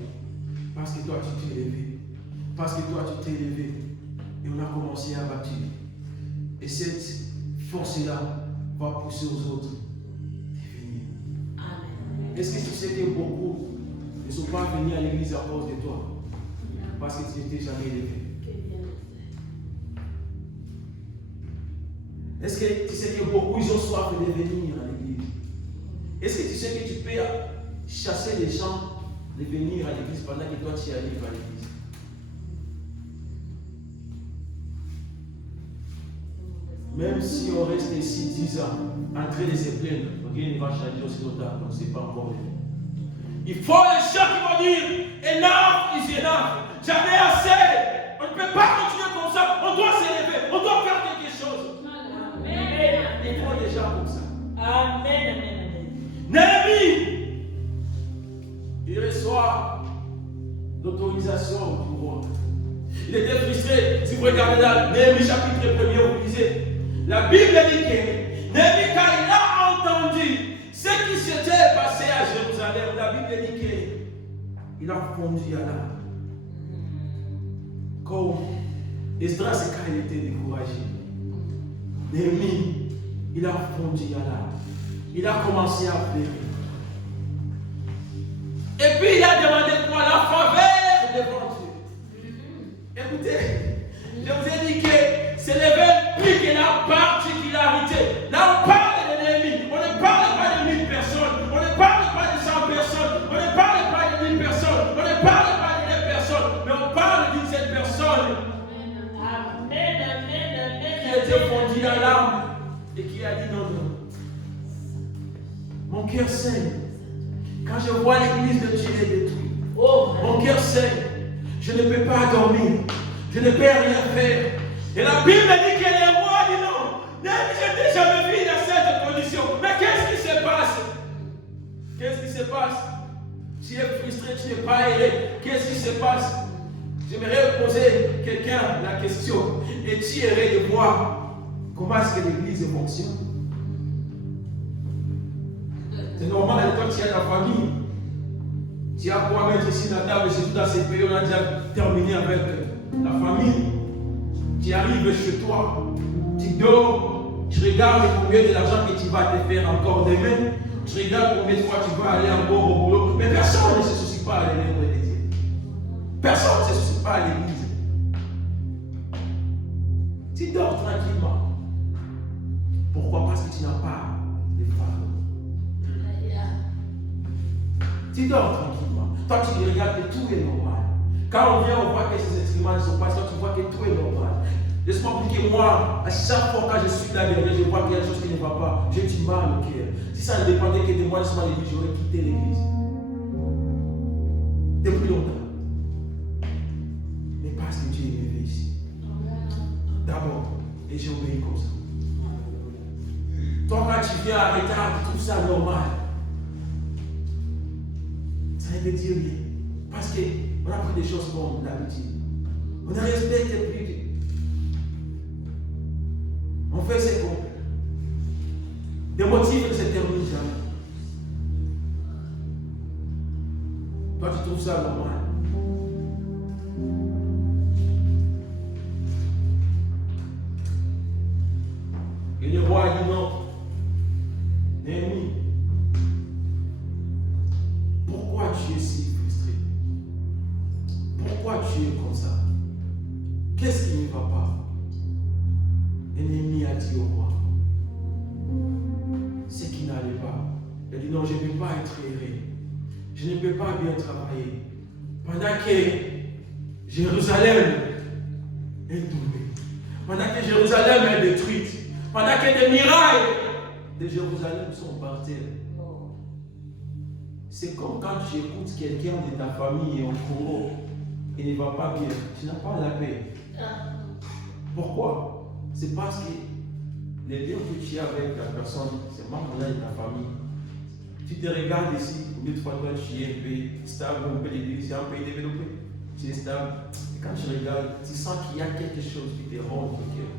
Parce que toi, tu t'es élevé. Parce que toi, tu t'es élevé. Et on a commencé à bâtir. Et cette force-là va pousser aux autres de venir. Est-ce que tu sais que beaucoup ne sont pas venus à l'église à cause de toi? Parce que tu n'étais jamais élevé. Est-ce que tu sais que beaucoup ils ont soif de venir à l'église? Est-ce que tu sais que tu peux chasser les gens de venir à l'église pendant que toi tu arrives à l'église? Même si on reste ici 10 ans, en train de se plaindre, rien ne va changer aussi longtemps, donc ce n'est pas encore venu. Il faut les gens qui vont dire enough is enough. J'en ai assez. On ne peut pas continuer comme ça. On doit s'élever. On doit faire quelque chose. Amen. Il faut des gens comme ça. Amen. Néhémie, il reçoit l'autorisation du roi. Il était frustré. Si vous regardez là, Néhémie chapitre 1er, vous lisez. La Bible dit que Néhémie, quand il a entendu ce qui s'était passé à Jérusalem, la Bible dit qu'il a fondu à l'âme. Comme Esdras, quand il était découragé, Néhémie, il a fondu à l'âme. Il a commencé à pleurer. Et puis il a demandé quoi? La faveur devant Dieu. Écoutez, je vous ai dit que c'est le plus que la particularité. Là, on parle de Néhémie. On ne parle pas de 1000 personnes. On ne parle pas de 100 personnes. On ne parle pas de 1000 personnes. On ne parle pas de 1000 personnes. Mais on parle d'une seule personne. Qui était fondue à l'âme et qui a dit non, non. Mon cœur saigne. Quand je vois l'église de Dieu détruite, mon cœur saigne. Je ne peux pas dormir. Je ne peux rien faire. Et la Bible dit que les rois disent non. Je n'ai jamais vu dans cette condition. Mais qu'est-ce qui se passe? Qu'est-ce qui se passe? Tu es frustré, tu n'es pas aidé. Qu'est-ce qui se passe? J'aimerais poser quelqu'un la question. Et tu irais de voir comment est-ce que l'église fonctionne. C'est normal, toi tu as ta famille. Tu as quoi mettre ici la table, c'est tout à ces périodes, on a déjà terminé avec la famille. Tu arrives chez toi, tu dors, tu regardes combien de l'argent que tu vas te faire encore demain, tu regardes combien de fois tu vas aller encore au boulot, mais personne ne se soucie pas à l'œuvre de Dieu. Personne ne se soucie pas à l'église. Tu dors tranquillement. Pourquoi? Parce que tu n'as pas de fardeau. Tu dors tranquillement. Toi, tu regardes que tout est normal. Quand on vient, on voit que ces instruments ne sont pas là, tu vois que tout est normal. Laisse-moi dire que moi, à chaque fois quand je suis là derrière, je vois qu'il y a des choses qui ne vont pas. J'ai du mal au cœur. Si ça ne dépendait que de moi, laisse-moi l'église, j'aurais quitté l'église. Depuis longtemps. Mais parce que Dieu est élevé ici. D'abord, et j'ai obéi comme ça. Toi, quand tu viens en retard, tu trouves ça normal. Ça ne veut dire rien. Parce qu'on a pris des choses comme l'habitude. On ne respecte plus. On fait ce qu'on peut. Des motifs ne se terminent jamais. Toi, tu trouves ça normal. Et le roi dit non. Néhémie, pourquoi tu es si frustré? Pourquoi tu es comme ça? Qu'est-ce qui ne va pas? Et Néhémie a dit au roi ce qui n'allait pas. Il a dit non, je ne peux pas être erré. Je ne peux pas bien travailler. Pendant que Jérusalem est tombée, pendant que Jérusalem est détruite, pendant que des murailles de Jérusalem sont par terre. C'est comme quand tu écoutes quelqu'un de ta famille en Congo et ne va pas bien. Tu n'as pas la paix. Pourquoi? C'est parce que les liens que tu as avec la personne, c'est membre-là de ta famille. Tu te regardes ici, combien de fois toi tu es un peu stable, un peu l'église, c'est un pays développé. Tu es stable. Et quand tu regardes, tu sens qu'il y a quelque chose qui te rend au cœur.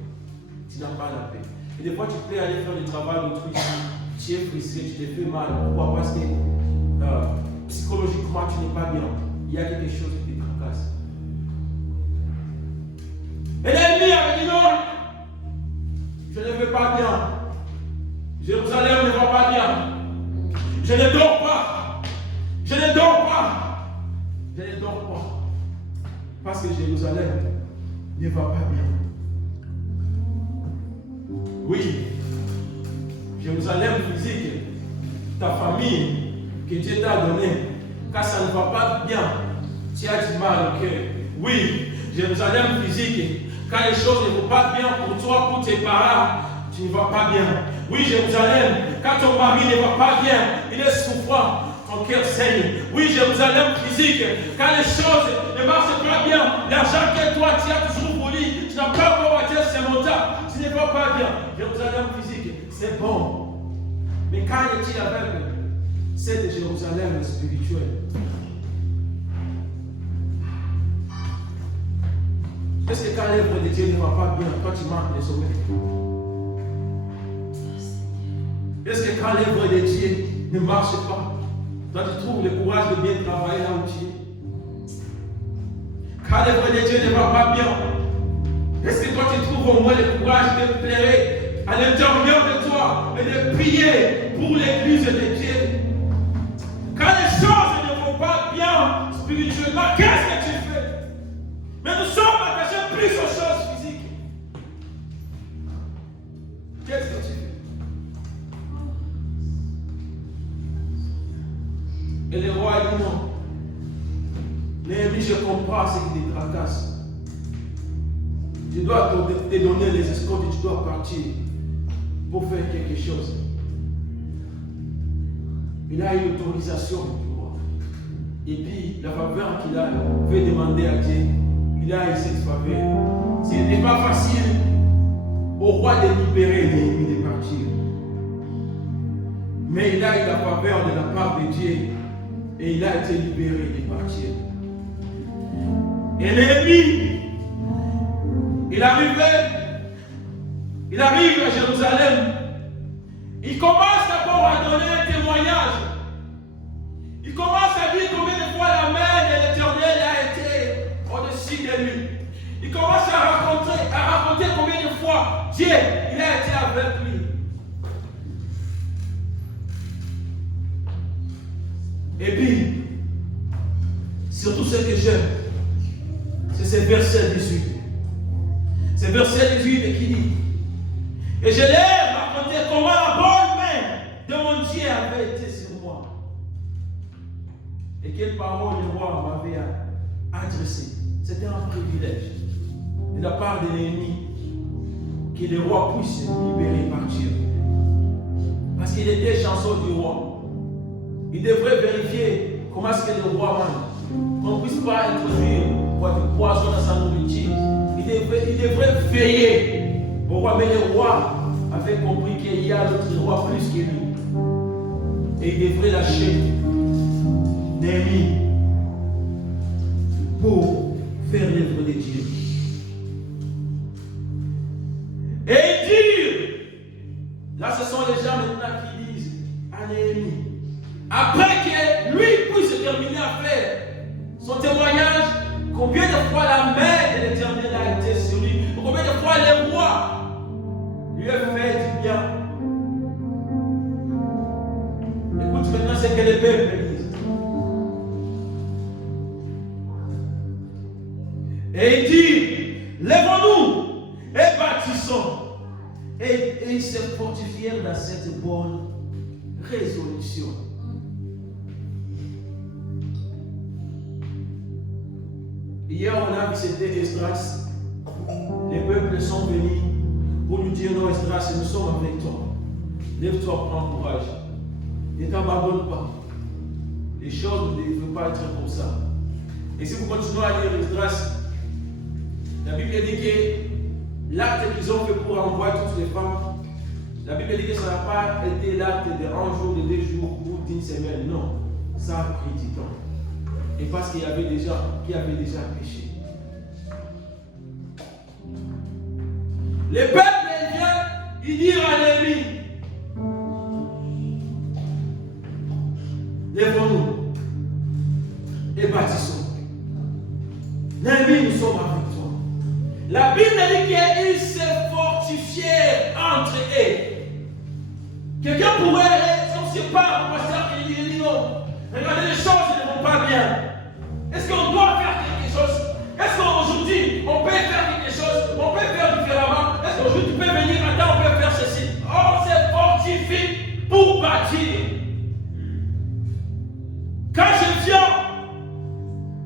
Tu n'as pas la paix. Et des fois, tu peux aller faire le travail d'autrui, tu es frustré, tu te fais mal. Pourquoi? Parce que psychologiquement, trouves-moi, tu n'es pas bien. Il y a quelque chose qui te tracasse. Et l'ennemi avait dit non, je ne vais pas bien. Jérusalem ne va pas bien. Je ne dors pas. Je ne dors pas. Je ne dors pas. Parce que Jérusalem ne va pas bien. Oui, Jérusalem physique, ta famille que Dieu t'a donnée, quand ça ne va pas bien, tu as du mal au cœur. Oui, Jérusalem physique, quand les choses ne vont pas bien pour toi, pour tes parents, tu ne vas pas bien. Oui, Jérusalem, quand ton mari ne va pas bien, il est souffrant, ton cœur saigne. Oui, Jérusalem physique, quand les choses ne marchent pas bien, l'argent que toi tu as toujours voulu, tu n'as pas encore à dire c'est montant, tu ne vas pas bien. Jérusalem physique, c'est bon. Mais quand est-il avec cette Jérusalem spirituelle? Est-ce que quand l'œuvre de Dieu ne va pas bien, toi tu manques les sommets? Est-ce que quand l'œuvre de Dieu ne marche pas, toi tu trouves le courage de bien travailler là où tu es? Quand l'œuvre de Dieu ne va pas bien, est-ce que toi tu trouves au moins le courage de pleurer à l'intérieur de toi et de prier pour l'église de Dieu? Quand les choses ne vont pas bien spirituellement, qu'est-ce que tu fais? Mais nous sommes attachés plus aux choses physiques. Qu'est-ce que tu fais? Et le roi dit non. Néhémie, je comprends ce qui te tracasse. Je dois te donner les escortes et tu dois partir pour faire quelque chose. Il a eu l'autorisation du roi. Et puis, la faveur qu'il a fait demander à Dieu, il a eu cette faveur. Ce n'était pas facile au roi de libérer Néhémie de partir. Mais il a eu la faveur de la part de Dieu et il a été libéré de partir. Et Néhémie, il arrive à Jérusalem. Il commence d'abord à donner un témoignage. Il commence à dire combien de fois la main de l'Éternel a été au-dessus de lui. Il commence à raconter combien de fois Dieu il a été avec lui. Et puis, surtout ce que j'aime, c'est ce verset 18. C'est verset 18 qui dit: et je l'ai raconté comment la bonne main de mon Dieu avait été sur moi. Et quelle parole le roi m'avait adressée. C'était un privilège de la part de l'ennemi que le roi puisse libérer et partir. Parce qu'il était chanceux du roi. Il devrait vérifier comment est-ce que le roi mange. Qu'on ne puisse pas introduire du poison dans sa nourriture. Il devrait veiller au roi. Mais le roi avait compris qu'il y a l'autre roi plus que lui. Et il devrait lâcher Néhémie pour faire l'œuvre de Dieu. Et dire, là ce sont les gens maintenant qui disent à Néhémie, après que lui puisse terminer à faire son témoignage, combien de fois la main de l'Éternel a été sur lui, combien de fois le roi lui a fait du bien. Écoute maintenant ce que les peuples disent. Et il dit, lèvons-nous et bâtissons. Et ils se fortifièrent dans cette bonne résolution. Hier, on a visité Esdras. Les peuples sont venus pour lui dire, non Esdras, nous sommes avec toi. Lève-toi, prends courage. Ne t'abandonne pas. Les choses ne devront pas être comme ça. Et si vous continuez à lire Esdras, la Bible dit que l'acte qu'ils ont fait pour envoyer toutes les femmes, la Bible dit que ça n'a pas été l'acte de 1 jour, de 2 jours ou d'une semaine. Non, ça a pris du temps. Et parce qu'il y avait des gens qui avaient déjà péché. Le peuple vient, il dit à Néhémie, lèvons-nous et bâtissons. Néhémie, nous sommes avec toi. La Bible dit qu'ils se fortifièrent entre eux. Quelqu'un pourrait, si on se parle, au pasteur, il dit non. Regardez, les choses ne vont pas bien. Est-ce qu'on doit faire quelque chose? Est-ce qu'aujourd'hui, on peut faire quelque chose? On peut faire différemment? Est-ce qu'aujourd'hui, tu peux venir, attends, on peut faire ceci? On se fortifie pour bâtir. Quand je viens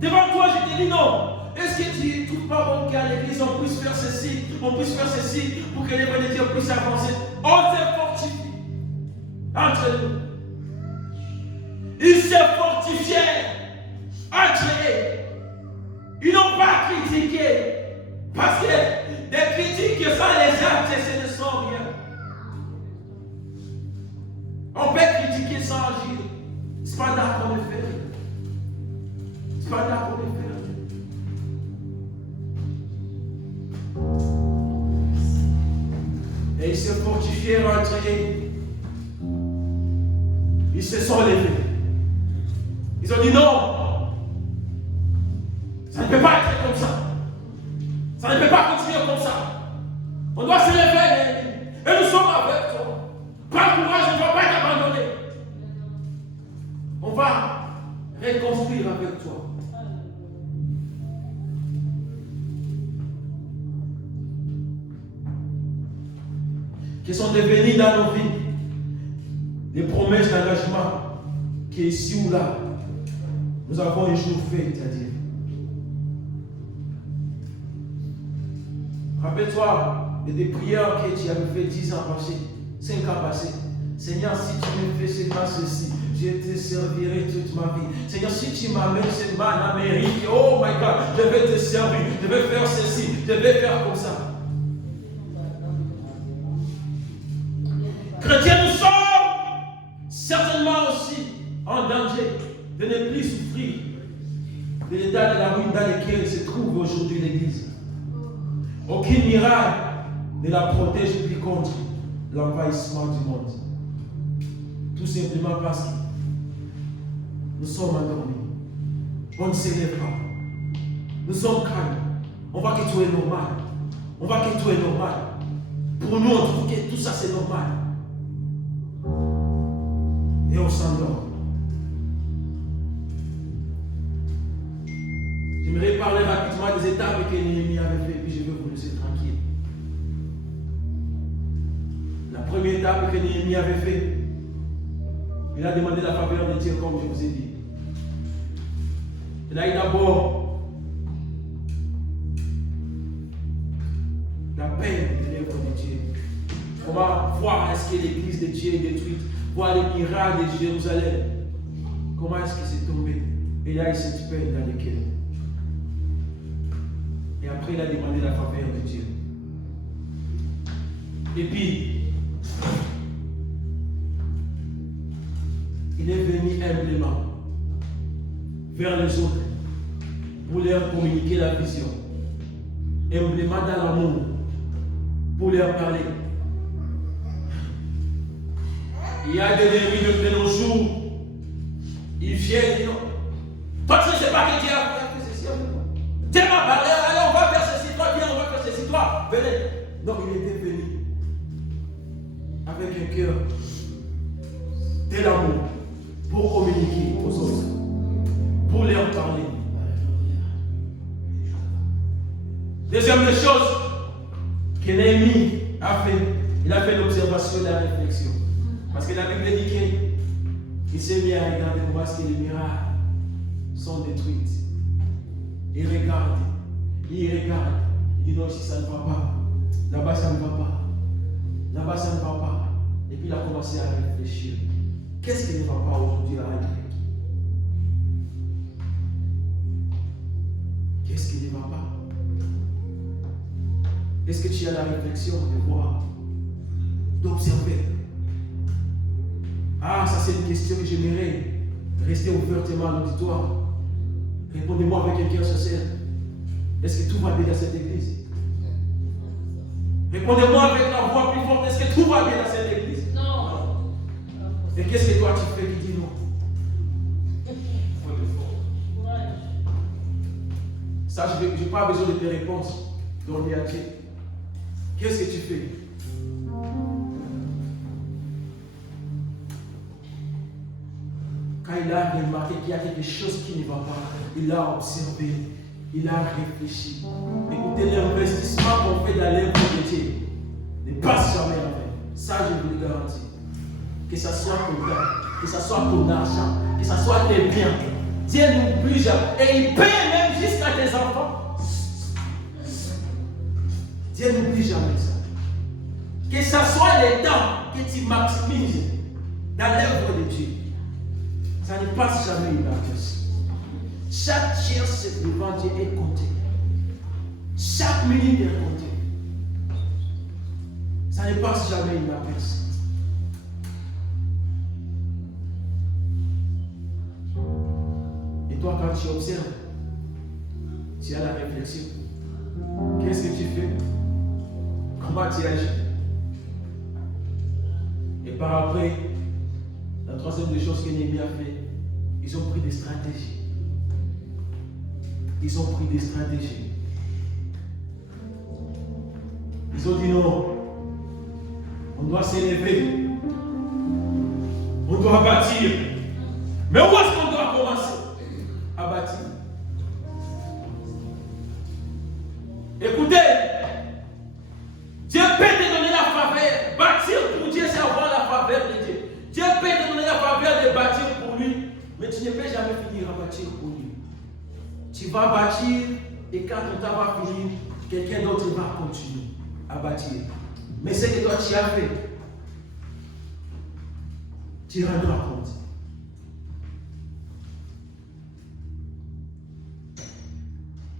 devant toi, je te dis non. Est-ce que tu ne trouves pas bon qu'à l'église, on puisse faire ceci, on puisse faire ceci, pour que les bonnes Dieu puissent avancer? On se fortifie entre nous. Ils se fortifièrent entre eux. Ils n'ont pas critiqué. Parce que des critiques sans les actes, ce ne sont rien. On peut critiquer sans agir. C'est pas d'accord qu'on le fait. C'est pas d'accord qu'on le fait. Et ils se fortifièrent entre eux. Ils se sont levés. Ils ont dit non. Ça ne peut pas être comme ça. Ça ne peut pas continuer comme ça. On doit se lever. Et nous sommes avec toi. Prends courage, on ne va pas t'abandonner. On va reconstruire avec toi. Qui sont devenus dans nos vies les promesses d'engagement qui ici ou là nous avons un jour fait, c'est-à-dire. Rappelle-toi des prières que tu avais fait 10 ans passés, 5 ans passés. Seigneur, si tu me fais seulement ceci, je te servirai toute ma vie. Seigneur, si tu m'amènes seulement en Amérique, oh my God, je vais te servir, je vais faire ceci, je vais faire comme ça. Chrétiens, nous sommes certainement aussi en danger de ne plus souffrir de l'état de la ruine dans lequel se trouve aujourd'hui l'Église. Aucun miracle ne la protège plus contre l'envahissement du monde. Tout simplement parce que nous sommes endormis. On ne se lève pas. Nous sommes calmes. On voit que tout est normal. On voit que tout est normal. Pour nous, on trouve que tout ça c'est normal. Et on s'endort. J'aimerais parler rapidement des étapes que Néhémie avait fait, puis je vais vous laisser tranquille. La première étape que Néhémie avait fait, il a demandé la faveur de Dieu, comme je vous ai dit. Il a eu d'abord la peine de l'œuvre de Dieu. Comment voir est-ce que l'église de Dieu est détruite, voir les miracles de Jérusalem. Comment est-ce que c'est tombé? Et là, il s'est peine dans lequel. Et après, il a demandé la faveur de Dieu. Et puis, il est venu humblement vers les autres pour leur communiquer la vision. Humblement dans l'amour, pour leur parler. Il y a des ennemis de nos jours, ils viennent et non. Toi, tu ne sais pas que Dieu a fait ceci. Dieu m'a parlé, allez, on va faire ceci, toi, viens, on va faire ceci, toi, venez. Donc, il était venu avec un cœur de l'amour pour communiquer aux autres, pour leur parler. Deuxième chose que Néhémie a fait, il a fait l'observation et la réflexion. Parce que la Bible dit qu'il s'est mis à regarder pour voir que les miracles sont détruits. Il regarde, il dit non, si ça ne va pas, là-bas ça ne va pas, là-bas ça ne va pas. Et puis il a commencé à réfléchir. Qu'est-ce qui ne va pas aujourd'hui à République? Qu'est-ce qui ne va pas? Est-ce que tu as la réflexion de voir, d'observer? Ah, ça c'est une question que j'aimerais rester ouvertement à l'auditoire. Répondez-moi avec un cœur sincère. Est-ce que tout va bien dans cette église? Répondez-moi avec la voix plus forte. Est-ce que tout va bien dans cette église? Non. Et qu'est-ce que toi tu fais qui dit non? Ça, je n'ai pas besoin de tes réponses. Donner à Dieu. Qu'est-ce que tu fais? Quand il a remarqué qu'il y a quelque chose qui ne va pas, il a observé, il a réfléchi. Écoutez, l'investissement qu'on fait dans l'œuvre de Dieu ne passe jamais en vain. Ça, je vous le garantis. Que ce soit ton temps, que ce soit ton argent, que ce soit tes biens. Dieu n'oublie jamais. Et il paye même jusqu'à tes enfants. Dieu n'oublie jamais ça. Que ce soit les temps que tu maximises dans l'œuvre de Dieu. Ça ne passe jamais inaperçu. Chaque tierce devant Dieu est comptée. Chaque minute est comptée. Ça ne passe jamais inaperçu. Et toi, quand tu observes, tu as la réflexion. Qu'est-ce que tu fais? Comment tu agis? Et par après, la troisième des choses que Néhémie a fait, ils ont pris des stratégies. Ils ont pris des stratégies. Ils ont dit non, on doit s'élever, on doit bâtir. Mais où est-ce qu'on doit commencer à bâtir? Écoutez, Dieu peut te donner la faveur. Bâtir pour Dieu, c'est avoir la faveur de Dieu. Dieu peut te donner la faveur de bâtir pour lui, mais tu ne peux jamais finir à bâtir pour lui. Tu vas bâtir et quand ton temps va finir, quelqu'un d'autre va continuer à bâtir. Mais ce que toi tu as fait, tu rendras compte.